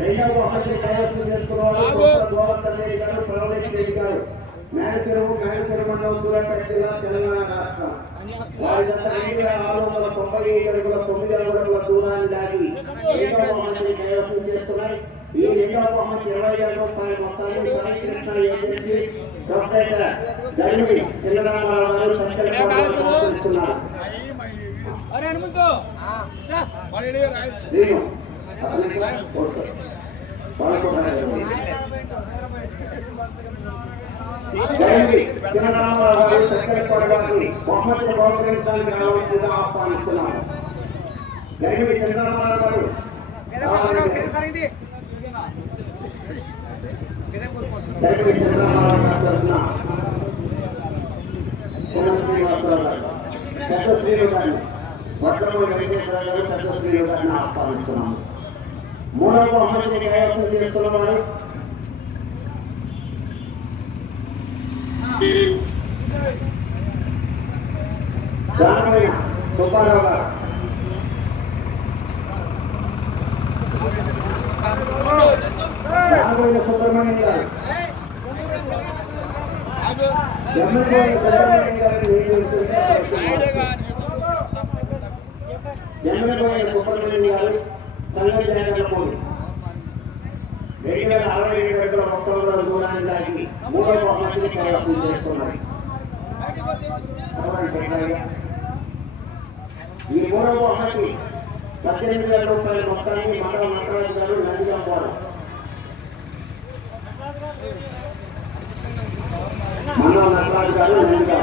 రెండవ కైవసం మేనచెరువు మండలం సూర్యాపేట జిల్లా తెలంగాణ రాష్ట్రం. వారి గత రెండు వేల ఆరు వందల తొంభై అడుగుల తొమ్మిది అడుగుల దూరాన్ని దాటి రెండవ బహుమతిని కైవసం చేస్తున్నాయి. ఈ రెండవ బహుమతి ఇరవై వేల రూపాయల మొత్తాన్ని సాయి కృష్ణ ఏజెన్సీ ప్రొపరేటర్ గరిమి చిన్నరామారావు గారు సంకల్పిస్తున్నారు ఆహ్వానిస్తున్నాను గారు గారు పెద్ద వెంకటేశ్వర గారు పెద్ద శ్రీను గారిని మూడవ బహుమతిని కైవసం చేస్తున్నవారు దానమైన సుబ్బారావు గారు దానమైన సుబ్రహ్మణ్యం గారు జమ్మలకోట సుబ్రహ్మణ్యం గారిని వేడుకుంటుంటే రెండు వేల అరవై ఏడు అడుగుల మొత్తంలో దూరాన్ని దాటి మూడవ బహుమతిని కైవసం చేస్తున్నారు. ఈ మూడవ బహుమతి పద్దెనిమిది వేల రూపాయల మొత్తాన్ని మండల నటరాజు గారు నందిగా పోవడం. మండల నటరాజు గారు నందిగా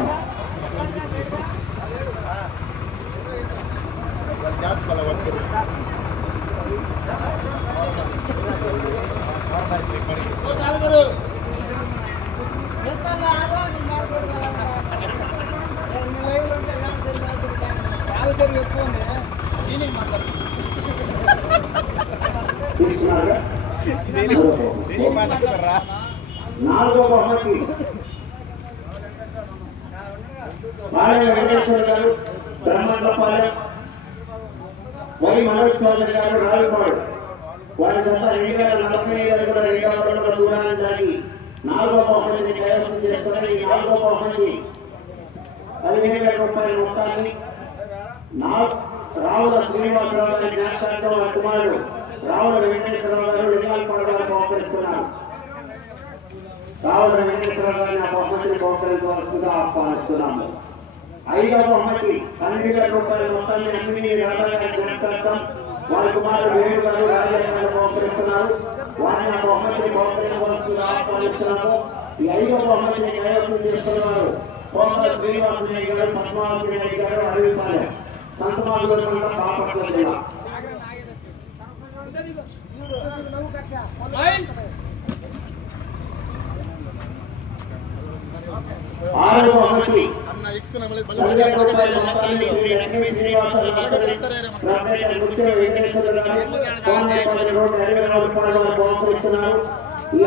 తీసుకున్నారుగా నాలుగో బహుమతి బాలయ్య వెంకటేశ్వర గారు బ్రహ్మాండపాలెం వై మనోజ్ చౌదరి గారు రాజుపాడు వారి గత రెండు వేల నలభై ఐదు కూడా రెండవ అడుగుల దూరాన్ని దాటి నాలుగో బహుమతిని కైవసం చేస్తున్న ఈ నాలుగో బహుమతి పదిహేను వేల రూపాయల మొత్తాన్ని నా- రావుల శ్రీనివాసరావు గారి జ్ఞాపకార్థం వారి కుమారుడు రావుల వెంకటేశ్వరరావు గారు లింగాలపాడు గారు బహుకరిస్తున్నారు రావుల వెంకటేశ్వరరావు గారిని ఆ బహుమతిని బహుకరించవలసిందిగా ఆహ్వానిస్తున్నాము. ఐదవ బహుమతి పన్నెండు వేల రూపాయల మొత్తాన్ని అన్ని రాజాగారి జ్ఞాపకార్థం వారి కుమారుడు వేణు గారు రాజయ్య గారు బహుకరిస్తున్నారు వారిని ఆ బహుమతిని బహుకరించవలసిందిగా ఆహ్వానిస్తున్నాము. ఈ ఐదవ బహుమతిని కైవసం చేస్తున్నారు కోమల శ్రీనివాసరెడ్డి గారు పద్మావతి రెడ్డి గారు అడవిపాలెం సంతమాలు మండలం బాపట్ల జిల్లా ఆరవ శ్రీ గారు ప్రొఫెసర్ ముత్య ఈ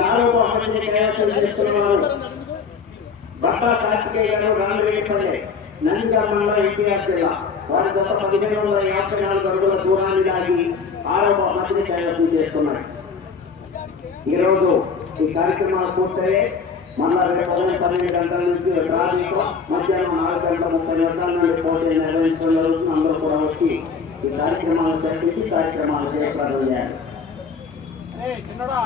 బట్టా కార్తికేయ గారు నందిగా మండలం ఎన్టీఆర్ జిల్లా వారి గత పదిహేను వందల యాభై నాలుగు అడుగుల దూరాన్ని దాటి ఆరో బహుమతిని కైవసం చేస్తున్నారు. ఈ ఈ కార్యక్రమాలు పూర్తయ్యే మళ్ళా రేపు ఉదయం పన్నెండు గంటల నుంచి రాజీతో మధ్యాహ్నం నాలుగు గంటల ముప్పై నిమిషాల నుండి పోటీ నిర్వహించడం జరుగుతుంది. అందరూ కూడా వచ్చి ఈ కార్యక్రమాలు చర్చించి కార్యక్రమాలు చేపట్టాలి చిన్నడా